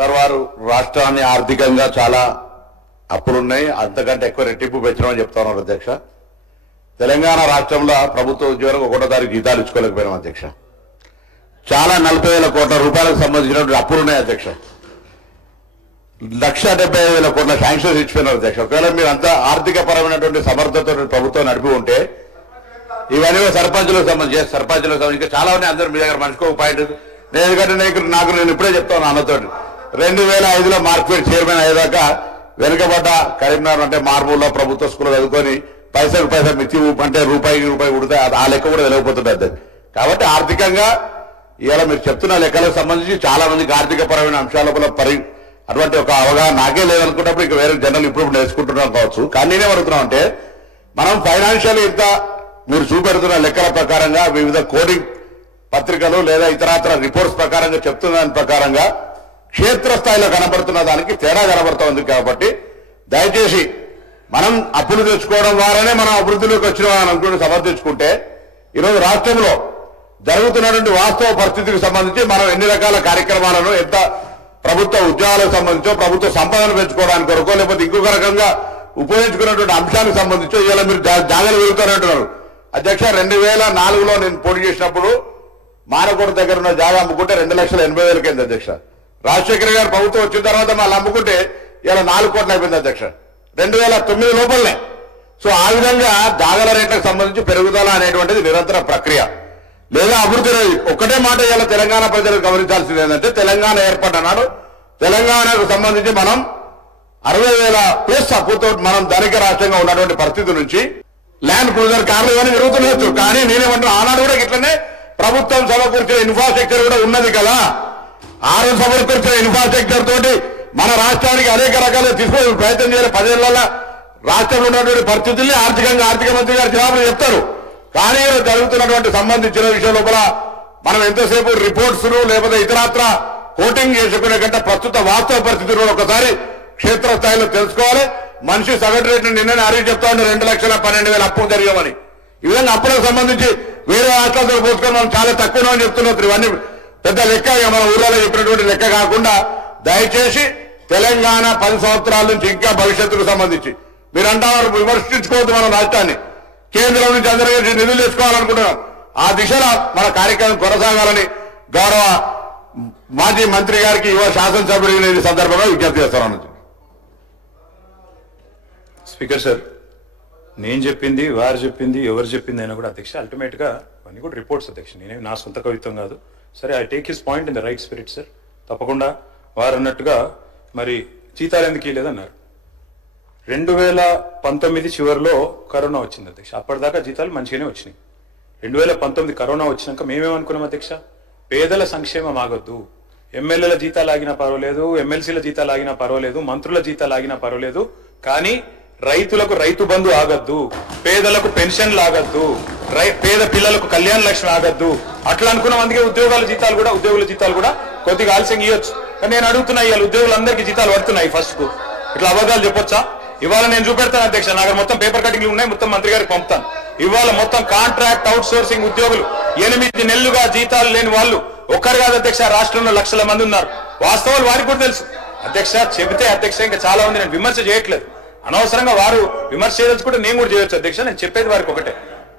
Sir వారు రాష్ట్రాన్ని ఆర్థికంగా చాలా అప్పులున్నాయి, అంతకంటే ఎక్కువ రెట్టింపు పెంచడం చెప్తా ఉన్నారు అధ్యక్ష. తెలంగాణ రాష్ట్రంలో ప్రభుత్వ ఉద్యోగులకు 1వ తారీఖు జీతాలు ఇచ్చుకోలేకపోయినాం అధ్యక్ష. చాలా 40,000 కోట్ల రూపాయలకు సంబంధించినటువంటి అప్పులున్నాయి అధ్యక్ష. 1,75,000 కోట్ల శాంక్షన్స్ ఇచ్చిపోయినారు అధ్యక్ష. ఒకవేళ మీరు అంతా ఆర్థిక పరమైనటువంటి సమర్థతో ప్రభుత్వం నడిపి ఉంటే ఇవన్నీ సర్పంచులకు సంబంధించి చాలా ఉన్నాయి. అందరూ మీ దగ్గర మనిషికి ఒక పాయింట్. ఎందుకంటే నేను ఇప్పుడే చెప్తాను అన్నతో 2005లో మార్కెట్ చైర్మన్ అయ్యేదాకా వెనుకబడ్డ కరీంనగర్ అంటే మార్మూల్లో ప్రభుత్వ స్కూల్లో చదువుకొని పైసలు మిచ్చి అంటే రూపాయి ఉడితే ఆ లెక్క కూడా తెలియకపోతుంటుంది. కాబట్టి ఆర్థికంగా ఇవాళ మీరు చెప్తున్న లెక్కలకు సంబంధించి చాలా మందికి ఆర్థిక పరమైన అంశాల అటువంటి ఒక అవగాహన నాకే లేదనుకున్నప్పుడు ఇక వేరే జనరల్ ఇప్పుడు నేర్చుకుంటున్నాం కావచ్చు. కానీ నేనేం అడుగుతున్నాం అంటే మనం ఫైనాన్షియల్ ఇంత మీరు చూపెడుతున్న లెక్కల ప్రకారంగా వివిధ కోడింగ్ పత్రికలు లేదా ఇతరాతర రిపోర్ట్స్ ప్రకారంగా చెప్తున్న దాని ప్రకారంగా క్షేత్రస్థాయిలో కనబడుతున్న దానికి తేడా కనబడుతుంది. కాబట్టి దయచేసి మనం అప్పులు తెచ్చుకోవడం ద్వారానే మనం అభివృద్ధిలోకి వచ్చినామని అనుకుని సమర్థించుకుంటే ఈరోజు రాష్ట్రంలో జరుగుతున్నటువంటి వాస్తవ పరిస్థితికి సంబంధించి మనం ఎన్ని రకాల కార్యక్రమాలను ఎంత ప్రభుత్వ ఉద్యోగాలకు సంబంధించో ప్రభుత్వ సంపదను పెంచుకోవడానికి కొరకో లేకపోతే ఇంకొక రకంగా ఉపయోగించుకున్నటువంటి అంశానికి సంబంధించో ఇవాళ మీరు జాగ్రత్త వెళ్తారంటున్నారు అధ్యక్ష. 2004లో నేను పోటీ చేసినప్పుడు మానకోట దగ్గర ఉన్న జాగా అమ్ముకుంటే 2,80,000 అయింది అధ్యక్ష. రాజశేఖర్ గారు ప్రభుత్వం వచ్చిన తర్వాత మళ్ళీ అమ్ముకుంటే ఇలా 4 కోట్లు అయిపోయింది అధ్యక్ష 2009 లోపలనే. సో ఆ విధంగా జాగల రేట్లకు సంబంధించి పెరుగుదల అనేటువంటిది నిరంతర ప్రక్రియ లేదా అభివృద్ధి. ఒక్కటే మాట ఇలా తెలంగాణ ప్రజలకు గమనించాల్సింది ఏంటంటే తెలంగాణ ఏర్పడ్డాడు. తెలంగాణకు సంబంధించి మనం 60,000+ అప్పుతో మనం ధనిక రాష్ట్రంగా ఉన్నటువంటి పరిస్థితి నుంచి ల్యాండ్ క్రూజర్ కార్లు కానీ జరుగుతున్నచ్చు. కానీ నేనేమంటున్నా ఆనాడు కూడా ఇట్లనే ప్రభుత్వం సమకూర్చిన ఇన్ఫ్రాస్ట్రక్చర్ కూడా ఉన్నది కదా. సమకూర్చిన ఇన్ఫ్రాస్ట్రక్చర్ తోటి మన రాష్ట్రానికి అనేక రకాలుగా తీసుకునే ప్రయత్నం చేయాలి. 10 ఏళ్ల రాష్ట్రంలో ఉన్నటువంటి పరిస్థితుల్ని ఆర్థిక మంత్రి గారు జవాబులు చెప్తారు. కానీ జరుగుతున్నటువంటి సంబంధించిన విషయం లోపల మనం ఎంతసేపు రిపోర్ట్స్ లేకపోతే ఇతరత్ర కోటింగ్ చేసుకునే కంటే ప్రస్తుత వాస్తవ పరిస్థితులు ఒకసారి క్షేత్రస్థాయిలో తెలుసుకోవాలి. మనిషి సగటు రేటు నిన్న అరిగి చెప్తా ఉండే 2,12,000 అప్పు జరిగామని. ఈ విధంగా అప్పులకు సంబంధించి వేరే రాష్ట్రాలతో పోసుకొని మనం చాలా తక్కువ అని చెప్తున్నారు. ఇవన్నీ పెద్ద లెక్క మన ఊళ్ళలో చెప్పినటువంటి లెక్క కాకుండా దయచేసి తెలంగాణ 10 సంవత్సరాల నుంచి ఇంకా భవిష్యత్తుకు సంబంధించి మీరు అంటారు విమర్శించుకోవద్దు. మన రాష్ట్రాన్ని కేంద్రం నుంచి అందరికీ నిధులు తెచ్చుకోవాలనుకుంటున్నాం. ఆ దిశలో మన కార్యక్రమం కొనసాగాలని గౌరవ మాజీ మంత్రి గారికి యువ శాసనసభ్యులు సందర్భంగా విజ్ఞప్తి చేస్తాను. స్పీకర్ సార్, నేను చెప్పింది వారు చెప్పింది ఎవరు చెప్పింది అయినా కూడా అధ్యక్ష అల్టిమేట్ గా అన్ని కూడా రిపోర్ట్స్ అధ్యక్ష. నేనేమి నా సొంత కవిత్వం కాదు. సరే, I take his point in the right spirit sir. తప్పకుండా వారు అన్నట్టుగా మరి జీతాలు ఎందుకు ఇవ్వలేదన్నారు. 2019 చివరిలో కరోనా వచ్చింది అధ్యక్ష. అప్పటిదాకా జీతాలు మంచిగానే వచ్చినాయి. 2019 కరోనా వచ్చినాక మేమేమనుకున్నాం అధ్యక్ష, పేదల సంక్షేమం ఆగొద్దు, ఎమ్మెల్యేల జీతాలు ఆగినా పర్వాలేదు, ఎమ్మెల్సీల జీతాలు ఆగినా పర్వాలేదు, మంత్రుల జీతాలు ఆగినా పర్వాలేదు, కానీ రైతులకు రైతు బంధు ఆగద్దు, పేదలకు పెన్షన్లు ఆగద్దు, పేద పిల్లలకు కళ్యాణ లక్ష్మి ఆగద్దు అట్లా అనుకున్నాం. అందుకే ఉద్యోగుల జీతాలు కూడా కొద్దిగా ఆలస్యంగా ఇవ్వచ్చు. కానీ నేను అడుగుతున్నా, ఇవాళ ఉద్యోగులందరికీ జీతాలు పడుతున్నాయి. ఫస్ట్ కు ఇట్లా అబద్ధాలు చెప్పొచ్చా? ఇవాళ నేను చూపెడతాను అధ్యక్ష. నాకు మొత్తం పేపర్ కటింగ్లు ఉన్నాయి, మొత్తం మంత్రి గారికి పంపుతాను. ఇవాళ మొత్తం కాంట్రాక్ట్ అవుట్ సోర్సింగ్ ఉద్యోగులు 8 నెలలుగా జీతాలు లేని వాళ్ళు ఒక్కరు కాదు అధ్యక్ష. రాష్ట్రంలో లక్షల మంది ఉన్నారు. వాస్తవాలు వారికి కూడా తెలుసు అధ్యక్ష. చెబితే అధ్యక్ష ఇంకా చాలా మంది, నేను విమర్శ చేయట్లేదు, అనవసరంగా వారు విమర్శ చేయవచ్చు కూడా నేను కూడా చేయొచ్చు అధ్యక్ష. నేను చెప్పేది వారికి ఒకటే,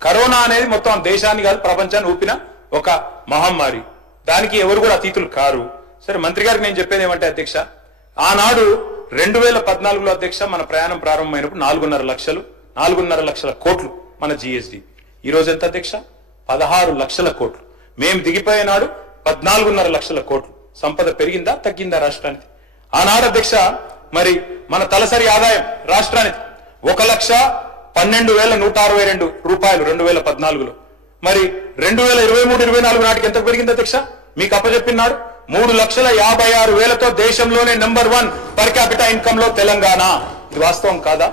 కరోనా అనేది మొత్తం దేశాన్ని కాదు ప్రపంచాన్ని ఊపిన ఒక మహమ్మారి. దానికి ఎవరు కూడా అతీతులు కారు. సరే, మంత్రి గారికి నేను చెప్పేది ఏమంటే అధ్యక్ష, ఆనాడు 2014లో అధ్యక్ష మన ప్రయాణం ప్రారంభమైనప్పుడు 4.5 లక్షల కోట్లు మన జిఎస్డి. ఈ రోజు ఎంత అధ్యక్ష? 16 లక్షల కోట్లు. మేము దిగిపోయేనాడు 14.5 లక్షల కోట్లు. సంపద పెరిగిందా తగ్గిందా రాష్ట్రానికి? ఆనాడు అధ్యక్ష మరి మన తలసరి ఆదాయం రాష్ట్రానికి 1,12,162 రూపాయలు 2014లో. మరి 2023-24 నాటికి ఎంత పెరిగింది అధ్యక్ష? మీకు అప్పచెప్పినాడు 3,56,000తో దేశంలోనే నెంబర్ 1 పర్ క్యాపిటా ఇన్కమ్ లో తెలంగాణ. ఇది వాస్తవం కాదా?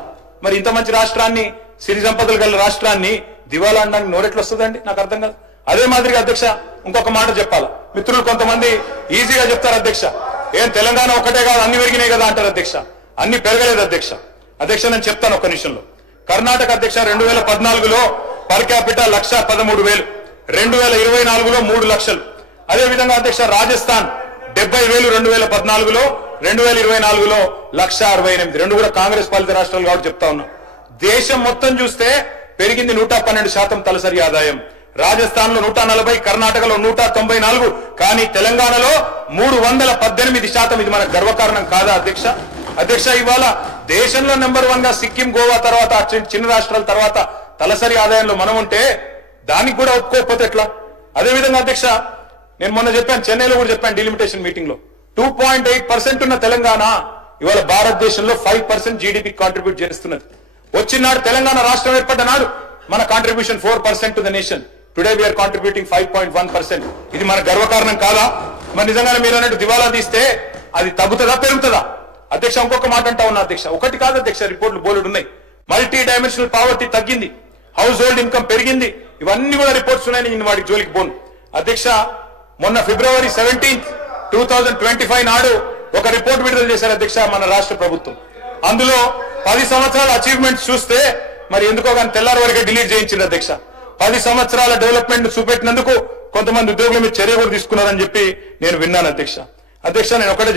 మరి ఇంత మంచి రాష్ట్రాన్ని, సిరి సంపదలు గల రాష్ట్రాన్ని దివాలా అనడానికి నోరెట్లు వస్తుందండి? నాకు అర్థం కాదు. అదే మాదిరిగా అధ్యక్ష ఇంకొక మాట చెప్పాలా. మిత్రులు కొంతమంది ఈజీగా చెప్తారు అధ్యక్ష, ఏం తెలంగాణ ఒక్కటే కాదు అన్ని పెరిగినాయి కదా అంటారు అధ్యక్ష. అన్ని పెరగలేదు అధ్యక్ష. నేను చెప్తాను ఒక్క నిమిషంలో. కర్ణాటక అధ్యక్ష 2014లో పర్ క్యాపిటా 1,13,000, 2024లో 3 లక్షలు. అదే విధంగా అధ్యక్ష రాజస్థాన్ 70,000 2014లో, 2024లో 1,68,000. రెండు కూడా కాంగ్రెస్ పాలిత రాష్ట్రాలు కాబట్టి చెప్తా ఉన్నా. దేశం మొత్తం చూస్తే పెరిగింది 112% తలసరి ఆదాయం. రాజస్థాన్ లో 140, కర్ణాటకలో 194, కానీ తెలంగాణలో 318%. ఇది మన గర్వకారణం కాదా అధ్యక్ష? అధ్యక్ష, ఇవాళ దేశంలో నెంబర్ 1 గా సిక్కిం, గోవా తర్వాత చిన్న రాష్ట్రాల తర్వాత తలసరి ఆదాయంలో మనం ఉంటే దానికి కూడా ఒప్పుకోకపోతే ఎట్లా? అదేవిధంగా అధ్యక్ష, నేను మొన్న చెప్పాను, చెన్నైలో కూడా చెప్పాను డిలిమిటేషన్ మీటింగ్ లో, 2.8% ఉన్న తెలంగాణ ఇవాళ భారతదేశంలో 5% జీడీపీ కాంట్రిబ్యూట్ చేస్తున్నది. వచ్చినాడు తెలంగాణ రాష్ట్రం ఏర్పడ్డ నాడు మన contribution 4% to the nation. Today we are contributing 5.1%. ఇది మన గర్వకారణం కాదా? మరి నిజంగానే మీరు అన్నట్టు దివాలా తీస్తే అది తగ్గుతుందా పెరుగుతుందా? అధ్యక్ష, ఇంకొక మాట అంటా ఉన్నా అధ్యక్ష, ఒకటి కాదు అధ్యక్ష, రిపోర్ట్లు బోలెడు ఉన్నాయి. మల్టీ డైమెన్షనల్ పావర్టీ తగ్గింది, హౌస్ హోల్డ్ ఇన్కమ్ పెరిగింది, ఇవన్నీ కూడా రిపోర్ట్స్ ఉన్నాయి. నేను వాటికి జోలికి పోను అధ్యక్ష. మొన్న February 17, 2025 నాడు ఒక రిపోర్ట్ విడుదల చేశారు అధ్యక్ష మన రాష్ట్ర ప్రభుత్వం. అందులో 10 సంవత్సరాల అచీవ్మెంట్స్ చూస్తే మరి ఎందుకో కానీ తెల్లారి వరకే డిలీట్ చేయించారు అధ్యక్ష. 10 సంవత్సరాల డెవలప్మెంట్ చూపెట్టినందుకు కొంతమంది ఉద్యోగుల మీద చర్య కూడా తీసుకున్నారని చెప్పి నేను విన్నాను అధ్యక్ష. అధ్యక్ష, నేను ఒకటే